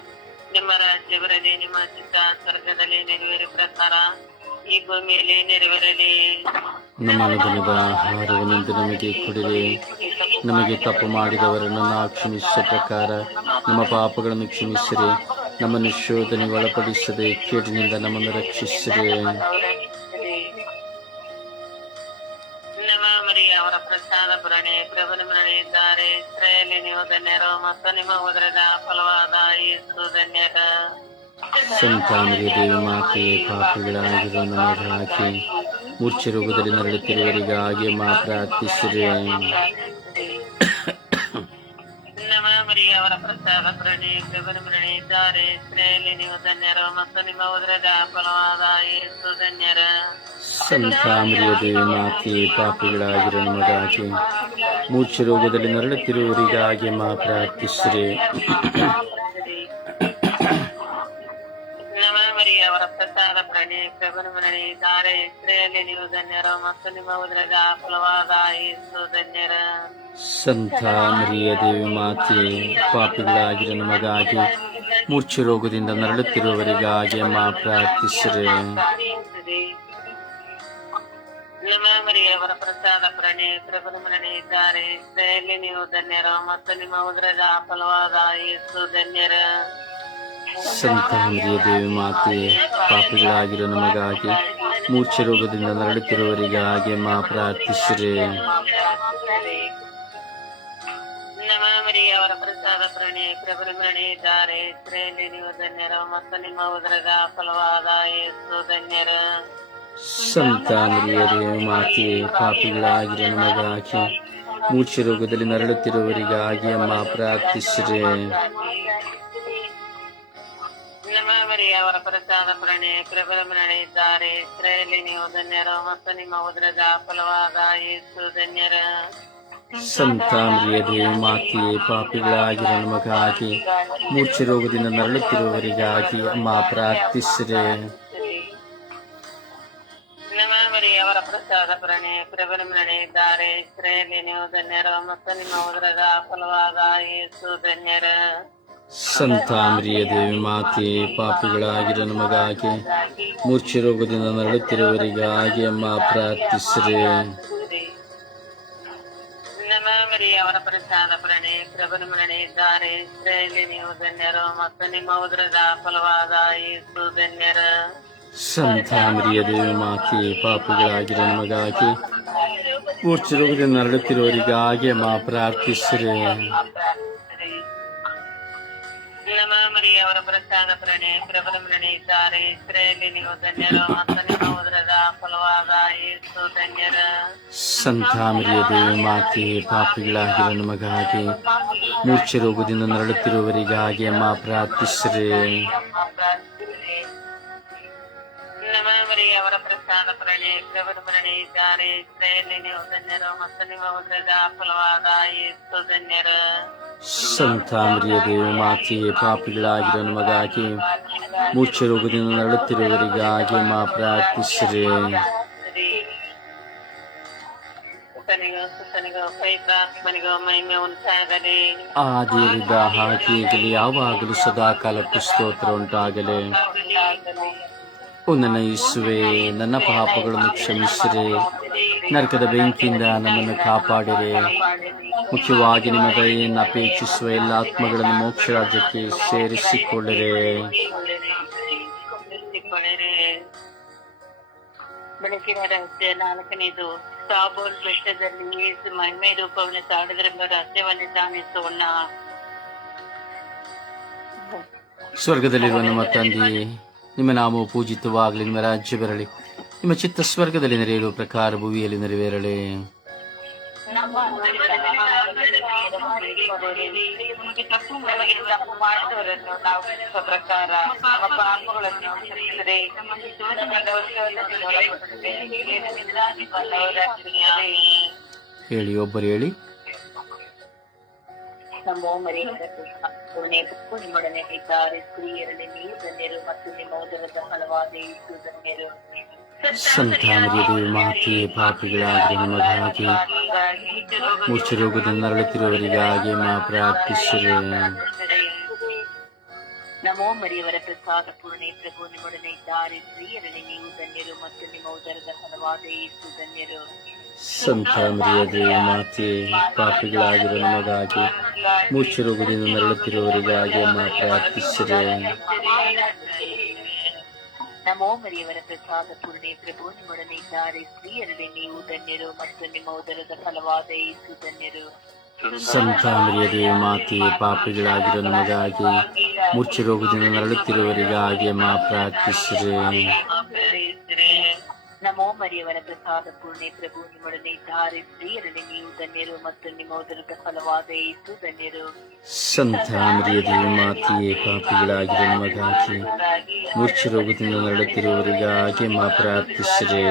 ನಿಮ್ಮ ರಾಜ್ಯ ಬರಲಿ ನಿಮ್ಮ ಚಿತ್ತ ಸ್ವರ್ಗದಲ್ಲಿ ನೆರವೇರಿ ಪ್ರಕಾರ ಈ ಭೂಮಿಯಲ್ಲಿ ನೆರವೇರಲಿ. ನಮ್ಮ ನಮಗೆ ಕೊಡಿರಿ ನಮಗೆ ತಪ್ಪು ಮಾಡಿದವರನ್ನು ನಾವು ಕ್ಷಮಿಸಿದ ಪ್ರಕಾರ ನಮ್ಮ ಪಾಪಗಳನ್ನು ಕ್ಷಮಿಸಿರಿ. ನಮ್ಮನ್ನು ಶೋಧನೆಗೆ ಒಳಪಡಿಸದೆ ಕೇಟಿನಿಂದ ನಮ್ಮನ್ನು ರಕ್ಷಿಸಿರಿ. ಪುರಣೆ ಪ್ರಭು ನಿಮ್ಮೊಡನೆ ಇದ್ದಾರೆ. ಇಸ್ರೇಲಿ ನೀವು ಧನ್ಯರು ಮತ್ತು ನಿಮ್ಮ ಉದರದ ಫಲವಾದ ಯೇಸು ಧನ್ಯರ. ಸಂತಾನರಿಗೆ ದೇವಿ ಮಾತೆ, ಪಾಪಿಗಳಾಗಿರುವ ಹಾಕಿ, ಮೂರ್ಛೆ ರೋಗದಲ್ಲಿ ನರಳುತ್ತಿರುವವರಿಗಾಗಿ ಮಾತ್ರ ಪ್ರಾರ್ಥಿಸಿರಿ. ನಮ್ಮ ಮರಿಯ ಅವರ ಪ್ರಸಾದ ಪ್ರಣಿ ಕೃಪಣಿ ಇದ್ದಾರೆ ಸ್ತ್ರೀಯಲ್ಲಿ ನೀವು ಧನ್ಯರು ಮತ್ತು ನಿಮ್ಮ ಉದರದ ಫಲವಾದ ಯೇಸು ಧನ್ಯರ ಸಂತ ಮರಿಯದೇವಿ ಮಾತೆ ಪಾಪಿಗಳಾಗಿರೋ ನಮಗಾಗಿ ಮೂರ್ಛೆ ರೋಗದಲ್ಲಿ ನರಳುತ್ತಿರುವವರಿಗಾಗಿ ಮಾ ಪ್ರಾರ್ಥಿಸಿರಿ ಅವರ ಪ್ರಸಾದ ಪ್ರಣಿ ಕೃಪಣಿ ಇದ್ದಾರೆ ಸ್ತ್ರೀಯಲ್ಲಿ ನೀವು ಧನ್ಯರು ಮತ್ತು ನಿಮ್ಮ ಉದರದ ಫಲವಾದ ಯೇಸು ಧನ್ಯರ. ಸಂತ ಮರಿಯದೇವಿ ಮಾತೆ ಪಾಪಿಗಳಾಗಿರೋ ನಮಗಾಗಿ ಮೂರ್ಛೆ ರೋಗದಿಂದ ನರಳುತ್ತಿರುವವರಿಗಾಗಿ ಅಮ್ಮ ಪ್ರಾರ್ಥಿಸಿರಿ. ಮರಿಯವರ ಪ್ರಸಾದ ಪ್ರಣಿ ಕೃಪಣಿ ಇದ್ದಾರೆ ಸ್ತ್ರೀಯಲ್ಲಿ ನೀವು ಧನ್ಯರು ಮತ್ತು ನಿಮ್ಮ ಉದರದ ಫಲವಾದ ಯೇಸು ಧನ್ಯರ. ಸಂತ ದೇವಿ ಮಾತೆ ಪಾಪಿಗಳಾಗಿರೋ ನಮಗಾಗಿ ಮೂರ್ಛೆ ರೋಗದಿಂದ ನರಳುತ್ತಿರುವವರಿಗಾಗಿ ಮಾ ಪ್ರಾರ್ಥಿಸಿರಿ. ಪ್ರಸಾದ ಪ್ರಣಿ ಸ್ತ್ರೀಯಲ್ಲಿ ನೀವು ಧನ್ಯರು ಮತ್ತು ನಿಮ್ಮ ಉದರದ ಫಲವಾದ ಯೇಸು ಧನ್ಯರ. ಸಂತ ಮರಿಯದೇವಿ ಮಾತೆ ಪಾಪಿಗಳಾಗಿರೋ ನಮಗಾಗಿ ಮೂರ್ಛೆ ರೋಗದಲ್ಲಿ ನರಳುತ್ತಿರುವವರಿಗಾಗಿ ಅಮ್ಮ ಪ್ರಾರ್ಥಿಸಿರಿ. ನಮ್ಮ ಮರಿಯವರ ಪ್ರಚಾರ ಪ್ರಣಿ ಕೃಪಣಿ ಇದ್ದಾರೆ. ಸ್ತ್ರೀಯಲ್ಲಿ ನೀವು ಧನ್ಯರು ಮತ್ತು ನಿಮ್ಮ ಉದ್ರದ ಫಲವಾದ ಯೇಸು ಧನ್ಯರ. ಸಂತ ಮರಿಯದೇವಿ ಮಾತೆ ಪಾಪಿಗಳಾಗಿರೋ ನಮಗಾಗಿ ಮೂರ್ಛೆ ರೋಗದಿಂದ ನರಳುತ್ತಿರುವವರಿಗಾಗಿ ಅಮ್ಮ ಪ್ರಾರ್ಥಿಸಿರೆ. ಅವರ ಪ್ರಸಾದ ಪ್ರಣಿ ಕೃಪಣಿ ನಡೆಯಿದ್ದಾರೆ ಇಸ್ರೇಲಿ ನೀವು ಧನ್ಯರು ಮತ್ತು ನಿಮ್ಮ ಉದ್ರದ ಫಲವಾದ ಯೇಸು ಧನ್ಯರ. ಸಂತ ಮರಿಯದೇವಿ ಮಾತೆ ಪಾಪಿಗಳಾಗಿರ ನಮಗಾಗಿ ಮೂರ್ಛೆ ರೋಗದಿಂದ ನರಳುತ್ತಿರುವವರಿಗಾಗಿ ಅಮ್ಮ ಪ್ರಾರ್ಥಿಸ್ರೆ. ಅವರ ಪ್ರಸಾದ ಪ್ರಣಿ ಕೃಪಣಿ ಇದ್ದಾರೆ ಇಸ್ರೇಲಿ ನೀವು ಧನ್ಯರು ಮತ್ತು ನಿಮ್ಮ ಉದರದ ಫಲವಾದ ಯೇಸು ಧನ್ಯರ. ಸಂತ ದೇವಿ ಮಾತೆ ಪಾಪಿಗಳಾಗಿರೋ ನಮಗಾಗಿ ಮೂರ್ಛೆ ರೋಗದಿಂದ ನರಳುತ್ತಿರುವವರಿಗಾಗಿ ಅಮ್ಮ ಪ್ರಾರ್ಥಿಸಿರಿ. ನಮ್ಮ ಪ್ರಸ್ಥಾನ ಪ್ರಣಿ ಕೃಪಣಿ ಇದ್ದಾರೆ. ಸ್ತ್ರೀಯಲ್ಲಿ ನೀವು ಧನ್ಯರು ಉದರದ ಫಲವಾದ ಯೇಸು ಧನ್ಯರ. ಸಂತ ಮರಿಯದೇವಿ ಮಾತೆ ಪಾಪಿಗಳಾಗಿರೋ ನಮಗಾಗಿ, ಮೂರ್ಛೆ ರೋಗದಿಂದ ನರಳುತ್ತಿರುವವರಿಗಾಗಿ ಅಮ್ಮ ಪ್ರಾರ್ಥಿಸಿರಿ. ಮರಿಯವರ ಪ್ರಸಾದ ಪ್ರಣಿ ಕೃಪಣಿ ಇದ್ದಾರೆ. ಸ್ತ್ರೀಯಲ್ಲಿ ನೀವು ಧನ್ಯರು ಮತ್ತು ನಿಮ್ಮ ಉದರದ ಫಲವಾದ ಯೇಸು ಧನ್ಯರ. ಸಂತ ಮರಿಯದೇವಿ ಮಾತೆಯೇ ಪಾಪಿಗಳಾಗಿರೋ ನಮಗಾಗಿ ಮೂರ್ಛೆ ರೋಗದಿಂದ ನಡುತ್ತಿರುವವರಿಗಾಗಿ ಮಾ ಪ್ರಾರ್ಥಿಸಿರಿ. ಆದಿಯಲ್ಲಿದ್ದ ಹಾಗೆಯೇ ಯಾವಾಗಲೂ ಸದಾಕಾಲಕ್ಕೂ ಸ್ತೋತ್ರ ಉಂಟಾಗಲಿ. ಓ ನನ್ನ ಯೇಸುವೆ ನನ್ನ ಪಾಪಗಳನ್ನು ಕ್ಷಮಿಸಿರಿ. ನರಕದ ಬೆಂಕಿಯಿಂದ ನಮ್ಮನ್ನು ಕಾಪಾಡಿರಿ. ಮುಖ್ಯವಾಗಿ ನಿಮ್ಮ ದಯೆಯನ್ನು ಅಪೇಕ್ಷಿಸುವ ಎಲ್ಲ ಆತ್ಮಗಳನ್ನು ಮೋಕ್ಷ ರಾಜ್ಯಕ್ಕೆ ಸೇರಿಸಿಕೊಳ್ಳಿರಿ. ಬೆಳಕಿನ ರಹಸ್ಯ ನಾಲ್ಕನೇದು ತಾಬೋರ್ ಬೆಟ್ಟದಲ್ಲಿ ಯೇಸು ಮಹಿಮೆ ರೂಪವನ್ನು ತಾಡಿದ್ರೆಂಬ ರಹಸ್ಯವನ್ನು ಧ್ಯಾನಿಸೋಣ. ಸ್ವರ್ಗದಲ್ಲಿರುವ ನಮ್ಮ ತಂದೆ ನಿಮ್ಮ ನಾಮವು ಪೂಜಿತವಾಗಲಿ ನಿಮ್ಮ ರಾಜ್ಯ ಬರಲಿ. ನಿಮ್ಮ ಚಿತ್ತ ಸ್ವರ್ಗದಲ್ಲಿ ನೆರೆಯಲು ಪ್ರಕಾರ ಭುವಿಯಲ್ಲಿ ನೆರವೇರಲಿ. ಹೇಳಿ ಒಬ್ಬರು ಹೇಳಿ. ನಮೋ ಮರಿಯರ ಪೂರ್ಣೆ ಪುಕ್ಕು ನಿಮ್ಮೊಡನೆ ಇದ್ದಾರೆ ಸ್ತ್ರೀಯರಲ್ಲಿ ನೀವು ಧನ್ಯರು ಮತ್ತು ನಿಮ್ಮ ಉದರದ ಫಲವಾದ ಯೇಸು ಧನ್ಯರು ಸಂತ ಮರಿಯದೇವಿ ಮಾತೆ ಪಾಪಿಗಳಾಗಿ ನಮಗಾಗಿ ಮೂರ್ಛೆ ರೋಗದಿಂದ ನರಳುತ್ತಿರುವವರಿಗಾಗಿ ಮಾ ಪ್ರಾರ್ಥಿಸಿರಿ ನಮೋ ಮರಿಯವರ ಪ್ರಸಾದ ಪೂರ್ಣೆ ಪ್ರಭು ನಿಮ್ಮೊಡನೆ ಇದ್ದಾರೆ ಸ್ತ್ರೀಯರಲ್ಲಿ ನೀವು ಧನ್ಯರು ಮತ್ತು ನಿಮ್ಮ ಉದರದ ಫಲವಾದ ಯೇಸು ಧನ್ಯರು ಸಂತ ಮರಿಯದೇವಿ ಮಾತೆ ಪಾಪಿಗಳಾಗಿರೋ ನಮಗಾಗಿ ಮೂರ್ಛೆ ರೋಗದಿಂದ ನರಳುತ್ತಿರುವವರಿಗಾಗಿ ಮಾ ಪ್ರಾರ್ಥಿಸಿರಿ ನಮೋ ಮರಿಯವರ ಪ್ರಸಾದ ಪೂರ್ಣೆ ಪ್ರಭು ನಿಮ್ಮೊಡನೆ ಇದ್ದಾರೆ ಸ್ತ್ರೀಯರಲ್ಲಿ ನೀವು ಧನ್ಯರು ಮತ್ತು ನಿಮ್ಮ ಉದರದ ಫಲವಾದ ಯೇಸು ಧನ್ಯರು ಸಂತ ಮರಿಯದೇವಿ ಮಾತೆ ಪಾಪಿಗಳಾಗಿರೋ ನಮಗಾಗಿ ಮೂರ್ಛೆ ರೋಗದಿಂದ ನರಳುತ್ತಿರುವವರಿಗಾಗಿ ಮಾ ಪ್ರಾರ್ಥಿಸಿರಿ ನಮೋ ಮರಿಯವರ ಪ್ರಸಾದ ಪೂರ್ಣೆ ಪ್ರಭು ನಿಮ್ಮೊಡನೆ ಇದ್ದಾರೆ. ಸ್ತ್ರೀಯರಲ್ಲಿ ನೀವು ಧನ್ಯರು ಮತ್ತು ನಿಮ್ಮ ಉದರದ ಫಲವಾದ ಏಸು ಧನ್ಯರು. ಸಂತ ಮರಿಯದೇವಿ ಮಾತೆಯೇ ಪಾಪಿಗಳಾಗಿರೋ ನಮಗಾಗಿ ಮೂರ್ಛೆ ರೋಗದಿಂದ ನರಳುತ್ತಿರುವವರಿಗಾಗಿ ಮಾ ಪ್ರಾರ್ಥಿಸಿರೆ.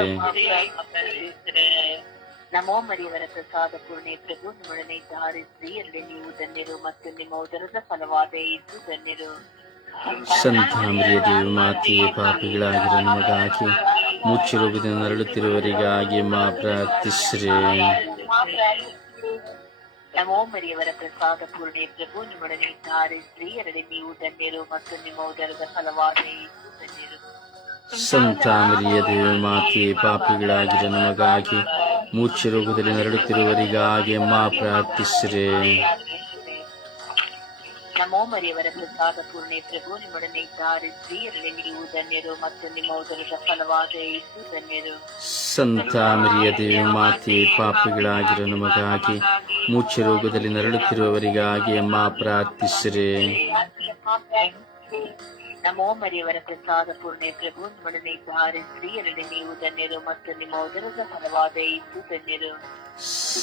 ನಮೋ ಮರಿಯವರ ಪ್ರಸಾದ ಪೂರ್ಣೆ ಪ್ರಭು ನಿಮ್ಮೊಡನೆ ಇದ್ದಾರೆ. ಸ್ತ್ರೀಯರಲ್ಲಿ ನೀವು ಧನ್ಯರು ಮತ್ತು ನಿಮ್ಮ ಉದರದ ಫಲವಾದ ಏಸು ಧನ್ಯರು. ಸಂತ ದೇವಿ ಮಾತೆಯೇ ಪಾಪಿಗಳಾಗಿರೋ ನಮಗಾಗಿ ರೋಗದಿಂದ ನರಳುತ್ತಿರುವವರಿಗಾಗಿ ಮಾ ಪ್ರಾರ್ಥಿಸಿರೆ. ನಮೋ ಮರಿಯವರ ಪ್ರಸಾದ ಪೂರ್ಣೆ ಪ್ರಭು ನಿಮ್ಮೊಡನೆ ಇದ್ದಾರೆ. ಸ್ತ್ರೀಯರಲ್ಲಿ ನೀವು ಧನ್ಯರು ಮತ್ತು ನಿಮ್ಮ ಉದರದ ಫಲವಾದ ಯೇಸು ಧನ್ಯರು. ಸಂತ ಮರಿಯದೇವಿ ಮಾತೆಯೇ ಪಾಪಿಗಳಾಗಿರೋ ನಮಗಾಗಿ ಮೂರ್ಛೆ ರೋಗದಲ್ಲಿ ನರಳುತ್ತಿರುವವರಿಗಾಗಿ ಮಾ ಪ್ರಾರ್ಥಿಸಿರೆ. ನಮೋ ಮರಿಯವರ ಪ್ರಸಾದ ಪೂರ್ಣೆ ಪ್ರಭು ನಿಮ್ಮೊಡನೆ ಇದ್ದಾರೆ. ಸ್ತ್ರೀಯರಲ್ಲಿ ನೀವು ಧನ್ಯರು ಮತ್ತು ನಿಮ್ಮ ಉದರದ ಫಲವಾದ ಯೇಸು ಧನ್ಯರು. ಸಂತ ಮರಿಯದೇವಿ ಮಾತೆ ಪಾಪಿಗಳಾಗಿರೋ ನಮಗಾಗಿ ಮೂರ್ಛೆ ರೋಗದಲ್ಲಿ ನರಳುತ್ತಿರುವವರಿಗಾಗಿ ಅಮ್ಮ ಪ್ರಾರ್ಥಿಸಿರೆ. ನಮೋ ಮರಿಯವರ ಪ್ರಸಾದ ಪೂರ್ಣೆ ಪ್ರಭು ನಿಮ್ಮೊಡನೆ ಇದ್ದಾರೆ ಸ್ತ್ರೀಯರಲ್ಲಿ ನೀವು ಧನ್ಯರು ಮತ್ತು ನಿಮ್ಮ ಉದರದ ಫಲವಾದ ಇದ್ದು ಧನ್ಯರು.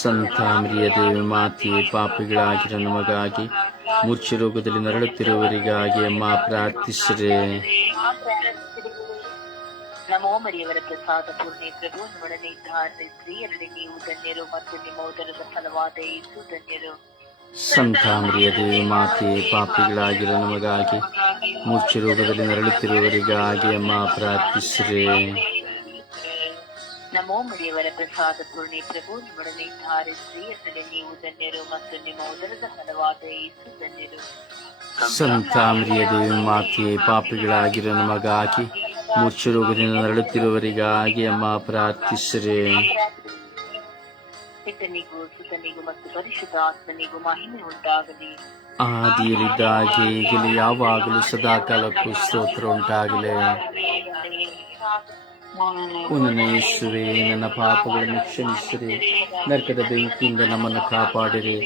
ಸಂತ ಮರಿಯದೇವಿ ಮಾತೆಯೇ ಪಾಪಿಗಳಾಗಿರ ನಮಗಾಗಿ ಮೂರ್ಛೆ ರೋಗದಲ್ಲಿ ನರಳುತ್ತಿರುವವರಿಗಾಗಿ ಮಾ ಪ್ರಾರ್ಥಿಸಿರೆ. ನಮೋ ಮರಿಯವರ ಪ್ರಸಾದ ಪೂರ್ಣಿ ಪ್ರಭು ನಿಮ್ಮೊಡನೆ ಇದ್ದಾರೆ ಸ್ತ್ರೀಯರಲ್ಲಿ ನೀವು ಧನ್ಯರು ಮತ್ತು ನಿಮ್ಮ ಉದರದ ಫಲವಾದ ಇದ್ದು ಧನ್ಯರು. ಸಂತ ದೇವಿ ಮಾತೆ ಪಾಪಿಗಳಾಗಿರೋ ನಮಗಾಗಿ ಮೂರ್ಛೆ ರೋಗದಲ್ಲಿ ನರಳುತ್ತಿರುವವರಿಗಾಗಿ ಅಮ್ಮ ಪ್ರಾರ್ಥಿಸಿರೆ. ನಮೋ ಮುಡಿಯವರ ಪ್ರಸಾದ ಪೂರ್ಣಿ ಪ್ರಭು ನಿಮ್ಮೊಡನೆ ಧಾರಿಸಿ ಸ್ತ್ರೀಯರಲ್ಲಿ ನೀವು ಧನ್ಯರು ಮತ್ತು ನಿಮ್ಮ ಉದರದ ಫಲವಾದ ಏಸು ಧನ್ಯರು. ಸಂತಾಮರಿಯ ದೇವಿ ಮಾತೆ ಪಾಪಿಗಳಾಗಿರೋ ನಮಗಾಗಿ ಮೂರ್ಛೆ ರೋಗದಿಂದ ನರಳುತ್ತಿರುವವರಿಗಾಗಿ ಅಮ್ಮ ಪ್ರಾರ್ಥಿಸಿರೆ. ಪಿತನಿಗೂ ಸುತನಿಗೂ ಮತ್ತು ಪರಿಶುದ್ಧ ಆತ್ಮನಿಗೂ ಮಹಿಮೆ ಉಂಟಾಗಲಿ. ಆದಿಯಲ್ಲಿದ್ದಾಗೆ ಈಗಲೂ ಯಾವಾಗಲೂ ಸದಾಕಾಲಕ್ಕೂ ಸ್ತೋತ್ರ ಉಂಟಾಗಲಿ. ನನ್ನ ಯೇಸುವೆ ನನ್ನ ಪಾಪಗಳನ್ನು ಕ್ಷಮಿಸಿರಿ. ನರಕದ ಬೆಂಕಿಯಿಂದ ನಮ್ಮನ್ನು ಕಾಪಾಡಿರಿ.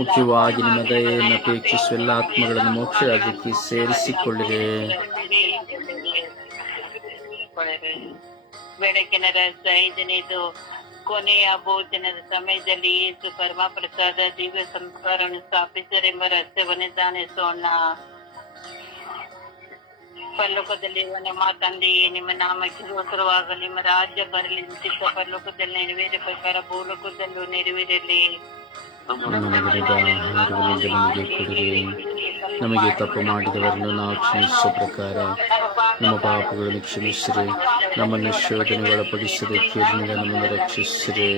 ಮುಖ್ಯವಾಗಿ ನಿಮ್ಮ ದಯೆಯನ್ನು ಅಪೇಕ್ಷಿಸುವ ಎಲ್ಲ ಆತ್ಮಗಳನ್ನು ಮೋಕ್ಷ ರಾಜ್ಯಕ್ಕೆ ಸೇರಿಸಿಕೊಳ್ಳಿರಿ ಬೆಳಕಿನ ರಸ ಐದನೇದು ಕೊನೆಯ ಭೋಜನದ ಸಮಯದಲ್ಲಿ ಯೇಸು ಪರಮ ಪ್ರಸಾದ ದಿವ್ಯ ಸಂಸ್ಕಾರವನ್ನು ಸ್ಥಾಪಿಸರೆಂಬ ರಹಸ್ಯವನ್ನು ಧ್ಯಾನಿಸೋಣ ಪರಲೋಕದಲ್ಲಿರುವ ನಮ್ಮ ತಂದೆಯೇ, ನಿಮ್ಮ ನಾಮಕ್ಕೆ ಗೋಚರವಾಗಲಿ ನಿಮ್ಮ ರಾಜ್ಯ ಬರಲಿ ಚಿತ್ತ ಪರಲೋಕದಲ್ಲಿ ನೆರವೇರ ಪ್ರಕಾರ ಭೂಲೋಕದಲ್ಲೂ ನೆರವೇರಲಿ. ನಮಗಿರದ ಆಹಾರಗಳಿಂದ ನಮಗೆ ನಮಗೆ ತಪ್ಪು ಮಾಡಿದವರನ್ನು ನಾವು ಕ್ಷಮಿಸುವ ಪ್ರಕಾರ ನಮ್ಮ ಪಾಪಗಳನ್ನು ಕ್ಷಮಿಸಿರಿ, ನಮ್ಮನ್ನು ಶೋಧನೆಗೆ ಒಳಪಡಿಸದೆ ಕೀರಿನಿಂದ ನಮ್ಮನ್ನು ರಕ್ಷಿಸಿರಿ.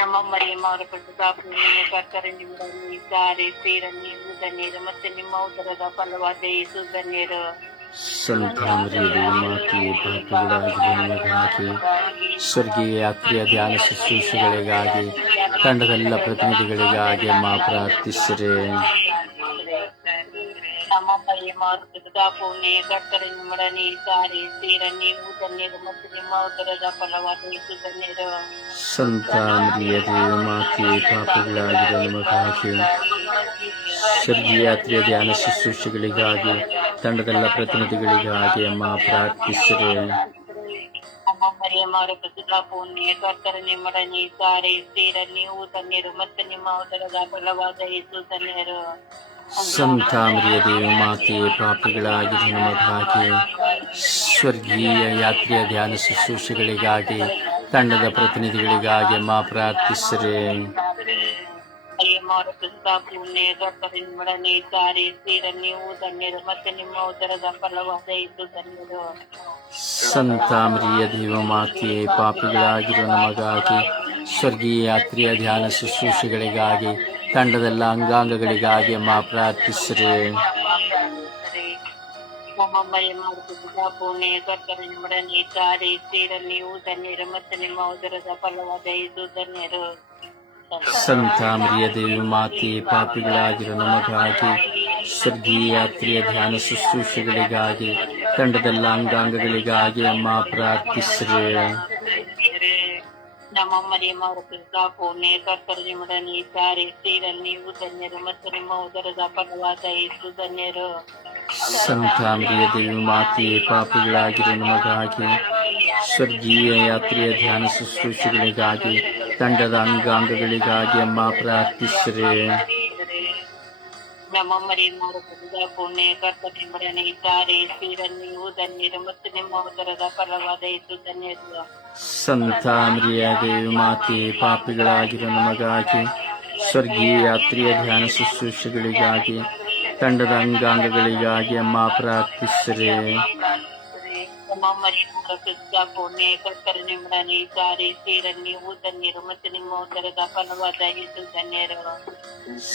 ನಮ್ಮ ಮರಿಯಮ್ಮವರ ಪ್ರತಿಭಾಪುಣ್ಯ ಕರ್ತರು ನಿಮ್ಮನ್ನು ಇದ್ದಾರೆ. ಸೇರ ನೀವು ಧನ್ಯರು ಮತ್ತೆ ನಿಮ್ಮ ಉದರದ ಫಲವಾದ ಯೇಸು ಧನ್ಯರು. ಸಂತಾಮರಿಯಲ್ಲಿ ಮಾತೆಯೇ ಪಾಪಗಳಾಗಿರುವ ನಮಗಾಗಿ ಸ್ವರ್ಗೀಯ ಯಾತ್ರೆಯ ಧ್ಯಾನ ಶುಶ್ರೂಷೆಗಳಿಗಾಗಿ ತಂಡದೆಲ್ಲ ಪ್ರತಿನಿಧಿಗಳಿಗಾಗಿ ಮಾ ಪ್ರಾರ್ಥಿಸಿರಿ. ನಿಮ್ಮೊಡನೆ ಇದ್ದಾರೆ ಸೇರ ನೀವು ಧನ್ಯರು ಮತ್ತು ನಿಮ್ಮ ಉದರದ ಫಲವಾದ ಯೇಸು ಧನ್ಯರು ಸಂತಾಮರಿಯದೇ ಮಾತೆಯೇ ಪಾಪಗಳಾಗಿರುವ ನಮಗಾಗಿ ಸ್ವರ್ಗೀಯ ಯಾತ್ರೆಯ ಧ್ಯಾನ ಶುಶ್ರೂಷೆಗಳಿಗಾಗಿ ತಂಡದೆಲ್ಲ ಪ್ರತಿನಿಧಿಗಳಿಗಾಗಿ ಅಮ್ಮ ಪ್ರಾರ್ಥಿಸಿರಿ. ನಮ್ಮ ಮರಿಯಮ್ಮವರ ಪ್ರತಿಭಾಪುಣ್ಯ ಕರ್ತರು ನಿಮ್ಮೊಡನೆ ಇದ್ದಾರೆ ಸೇರ ನೀವು ಧನ್ಯರು ಮತ್ತು ನಿಮ್ಮ ಉದರದ ಫಲವಾದ ಯೇಸು ಧನ್ಯರು ದೇವಿ ಮಾತೆಯ ಪಾಪಿಗಳಾಗಿರುವ ನಮಗಾಗಿ ಸ್ವರ್ಗೀಯ ಯಾತ್ರೆಯ ಧ್ಯಾನ ಶುಶ್ರೂಷೆಗಳಿಗಾಗಿ, ತಂಡದ ಪ್ರತಿನಿಧಿಗಳಿಗಾಗಿ ಅಮ್ಮ ಪ್ರಾರ್ಥಿಸಿರಿ. ಸಂತಾಮರಿಯ ದೇವ ಮಾತೆಯೇ ಪಾಪಿಗಳಾಗಿರುವ ನಮಗಾಗಿ ಸ್ವರ್ಗೀಯ ಯಾತ್ರೆಯ ಧ್ಯಾನ ಶುಶ್ರೂಷೆಗಳಿಗಾಗಿ ತಂಡದೆಲ್ಲ ಅಂಗಾಂಗಗಳಿಗಾಗಿ ಅಮ್ಮ ಪ್ರಾರ್ಥಿಸ್ರಿ. ನಮ್ಮ ಮರಿಯಮ್ಮವರ ಪ್ರತಿಭಾಪುಣ್ಯ ಕರ್ತರು ನಿಮ್ಮೊಡನೆ ಇದ್ದಾರೆ ಸೇರ ನೀವು ಧನ್ಯರು ಮತ್ತು ನಿಮ್ಮ ಉದರದ ಫಲವಾದ ಇದು ಧನ್ಯರು. ಸಂತಾಮರಿಯ ದೇವಿ ಮಾತೆ ಪಾಪಿಗಳಾಗಿರೋ ನಮಗಾಗಿ ಸ್ವರ್ಗೀಯ ಯಾತ್ರೆಯ ಧ್ಯಾನ ಶುಶ್ರೂಷೆಗಳಿಗಾಗಿ ತಂಡದೆಲ್ಲ ಅಂಗಾಂಗಗಳಿಗಾಗಿ ಅಮ್ಮ ಪ್ರಾರ್ಥಿಸಿರಿ. ನಮ್ಮ ಮರಿಯಮ್ಮವರ ಪ್ರತಿಭಾಪುಣ್ಯ ಕರ್ತರು ನಿಮ್ಮೊಡನೆ ಇದ್ದಾರೆ ಸೇರ ನೀವು ಧನ್ಯರು ಮತ್ತು ನಿಮ್ಮ ಉದರದ ಫಲವಾದ ಯೇಸು ಧನ್ಯರು. ಸಂತ ಮರಿಯ ದೇವಿ ಮಾತೆಯೇ ಪಾಪಿಗಳಾಗಿರೋ ನಮಗಾಗಿ. ಸ್ವರ್ಗೀಯ ಯಾತ್ರೆಯ ಧ್ಯಾನ ಶುಶ್ರೂಷೆಗಳಿಗಾಗಿ, ತಂಡದ ಅಂಗಾಂಗಗಳಿಗಾಗಿ ಅಮ್ಮ ಪ್ರಾರ್ಥಿಸಿರೆ. ನಮ್ಮ ಮರಿ ಮಾಡುತ್ತಿದ್ದ ಪುಣ್ಯ ಕರ್ತನೆಂಬರನೆ ಇದ್ದಾರೆ ನೀವು ಧನ್ಯರು ಮತ್ತು ನಿಮ್ಮ ಅವತರದ ಫಲವಾದ ಇದ್ದು ಧನ್ಯರು. ಸಂತ ಮರಿಯ ದೇವಿ ಮಾತೆ ಪಾಪಿಗಳಾಗಿರೋ ನಮಗಾಗಿ, ಸ್ವರ್ಗೀಯ ಯಾತ್ರೆಯ ಧ್ಯಾನ ಶುಶ್ರೂಷೆಗಳಿಗಾಗಿ, ತಂಡದ ಅಂಗಾಂಗಗಳಿಗಾಗಿ ಅಮ್ಮ ಪ್ರಾರ್ಥಿಸಿರೆ. ಮರಿ ಮಾಡುತ್ತಿದ್ದ ಪುಣ್ಯ ಕರ್ತನೆಂಬರನೆ ಇದ್ದಾರೆ ಸೀರನ್ನಿ ಊತನ್ನಿರು ಮತ್ತು ನಿಮ್ಮ ಉದರದ ಫಲವಾದ ಇದು ಧನ್ಯರು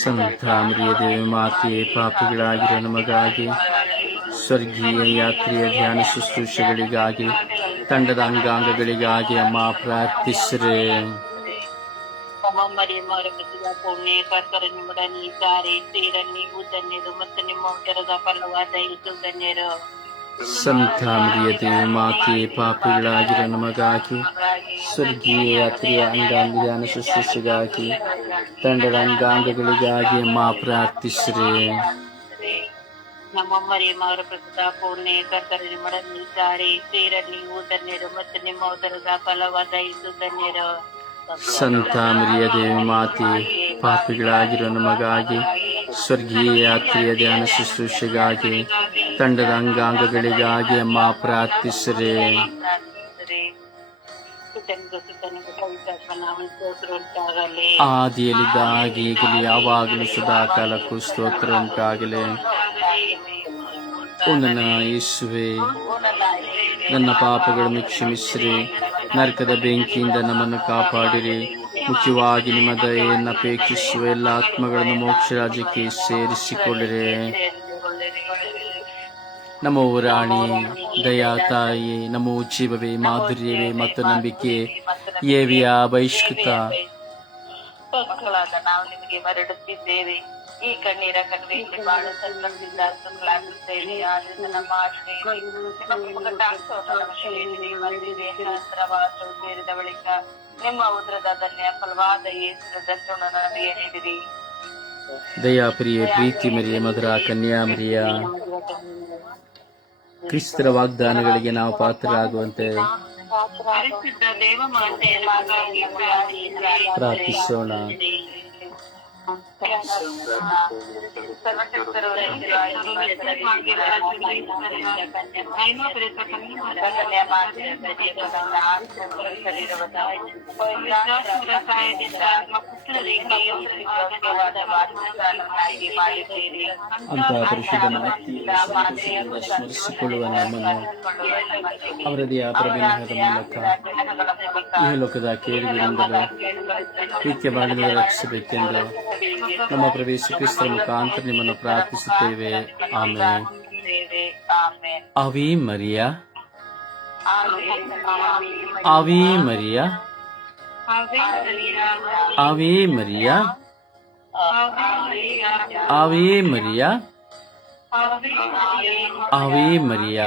ಸಂತಾಮ್ರಿಯ ಮರಿಯ ದೇವಿ ಮಾತೆ ಪಾಪಿಗಳಾಗಿರೋ ನಮಗಾಗಿ, ಸ್ವರ್ಗೀಯ ಯಾತ್ರೆಯ ಧ್ಯಾನ ತಂಡದ ಅಂಗಾಂಗಗಳಿಗಾಗಿ ಅಮ್ಮ ಪ್ರಾರ್ಥಿಸ್ರೆ. ನಮ್ಮ ಮರಿ ಮಾಡುತ್ತಿದ್ದ ಪುಣ್ಯ ಇದ್ದಾರೆ ನೀವು ಧನ್ಯರು ಮತ್ತು ನಿಮ್ಮ ಉದರದ ಫಲವಾದ ಇದು ಧನ್ಯರು. ಸಂತ ಮರಿಯ ದೇವಿ ಮಾತೆಯೇ ಪಾಪಿಗಳಾಗಿರೋ ನಮಗಾಗಿ, ಸ್ವರ್ಗೀಯ ಯಾತ್ರೆಯ ಅಂಗಾಂಗ ಧ್ಯಾನ ಶುಶ್ರೂಷೆಗಾಗಿ ತಂಡದ ಅಂಗಾಂಗಗಳಿಗಾಗಿ ಅಮ್ಮ ಪ್ರಾರ್ಥಿಸಿರೆ. ನಮ್ಮ ಮರಿ ಮಗರ ಪ್ರಸಿದ್ಧ ಪೂರ್ಣೆ ಕರ್ತರಲ್ಲಿ ಮಡಲಿದ್ದಾರೆ ನೀವು ಧನ್ಯರು ಮತ್ತು ನಿಮ್ಮ ಉದರದ ಫಲವಾದ ಇದು ಧನ್ಯರು ಸಂತ ಮರಿಯ ದೇವಿ ಮಾತೆ ಪಾಪಿಗಳಾಗಿರೋ ನಮಗಾಗಿ, ಸ್ವರ್ಗೀಯ ಯಾತ್ರೆಯ ಧ್ಯಾನ ಶುಶ್ರೂಷೆಗಾಗಿ, ತಂಡದ ಅಂಗಾಂಗಗಳಿಗಾಗಿ ಅಮ್ಮ ಪ್ರಾರ್ಥಿಸಿರೆ. ಆದಿಯಲ್ಲಿದ್ದಾಗಿ ಈಗಲೂ ಯಾವಾಗಲೂ ಸದಾಕಾಲಕ್ಕೂ ಸ್ತೋತ್ರ ಉಂಟಾಗಲಿ ನನ್ನ ಯೇಸುವೆ, ನನ್ನ ಪಾಪಗಳನ್ನು ಕ್ಷಮಿಸಿರಿ. ನರಕದ ಬೆಂಕಿಯಿಂದ ನಮ್ಮನ್ನು ಕಾಪಾಡಿರಿ. ಮುಖ್ಯವಾಗಿ ನಿಮ್ಮ ದಯೆಯನ್ನು ಅಪೇಕ್ಷಿಸುವ ಎಲ್ಲ ಆತ್ಮಗಳನ್ನು ಮೋಕ್ಷ ರಾಜ್ಯಕ್ಕೆ ಸೇರಿಸಿಕೊಳ್ಳಿರಿ. ನಮ್ಮ ರಾಣಿ, ದಯಾ ತಾಯಿ ನಮ್ಮ ಜೀವವೇ, ಮಾಧುರ್ಯವೇ ಮತ್ತು ನಂಬಿಕೆ, ಏವಿಯ ಬಹಿಷ್ಕೃತ. ಮಕ್ಕಳಾದ ನಾವು ನಿಮಗೆ ಮರಡುತ್ತಿದ್ದೇವೆ ಈ ಕಣ್ಣೀರ ಕಣ್ಣೀರಿಗೆ ಬಹಳ ಸಂತಸದಿಂದ ಸುಖಲಾಗುತ್ತೇವೆ ಆದ್ರಿಂದ ನಮ್ಮ ಆಶ್ರಯ ಶಾಸ್ತ್ರವಾಸವು ಸೇರಿದ ಬಳಿಕ ನಿಮ್ಮ ಉದ್ರದ ಧನ್ಯ ಫಲವಾದ ಯೇಸುವಿನ ದರ್ಶನ ನನಗೆ ನೀಡಿರಿ ದಯಾಪ್ರಿಯೆ ಪ್ರೀತಿ ಮರಿಯ ಮಧುರ ಕನ್ಯಾ ಮರಿಯ. ಕ್ರಿಸ್ತರ ವಾಗ್ದಾನಗಳಿಗೆ ನಾವು ಪಾತ್ರರಾಗುವಂತೆ ಪ್ರಾರ್ಥಿಸೋಣ. ಅಂತ ಪರಿಶುದ್ಧ ಮಾತೆಯನ್ನು ಸ್ಮರಿಸಿಕೊಳ್ಳುವ ನಮ್ಮನ್ನು ಅವರದೇ ಪ್ರಭಿನ್ನದ ಮೂಲಕ ಈ ಲೋಕದ ಕೇಡುಗಳಿಂದಲೂ ನಿತ್ಯ ಬಾಳಿನ ರಕ್ಷಿಸಬೇಕೆಂದು ನಮ್ಮ ಪ್ರವೇಶ ಕ್ರಿಸ್ತರ ಮುಖಾಂತರ ನಿಮ್ಮನ್ನು ಪ್ರಾರ್ಥಿಸುತ್ತೇವೆ. ಆಮೇಲೆ ಅವೇ ಮರಿಯ. ಅವೇ ಮರಿಯ. ಅವೇ ಮರಿಯ. ಅವೇ ಮರಿಯ. ಅವೇ ಮರಿಯ.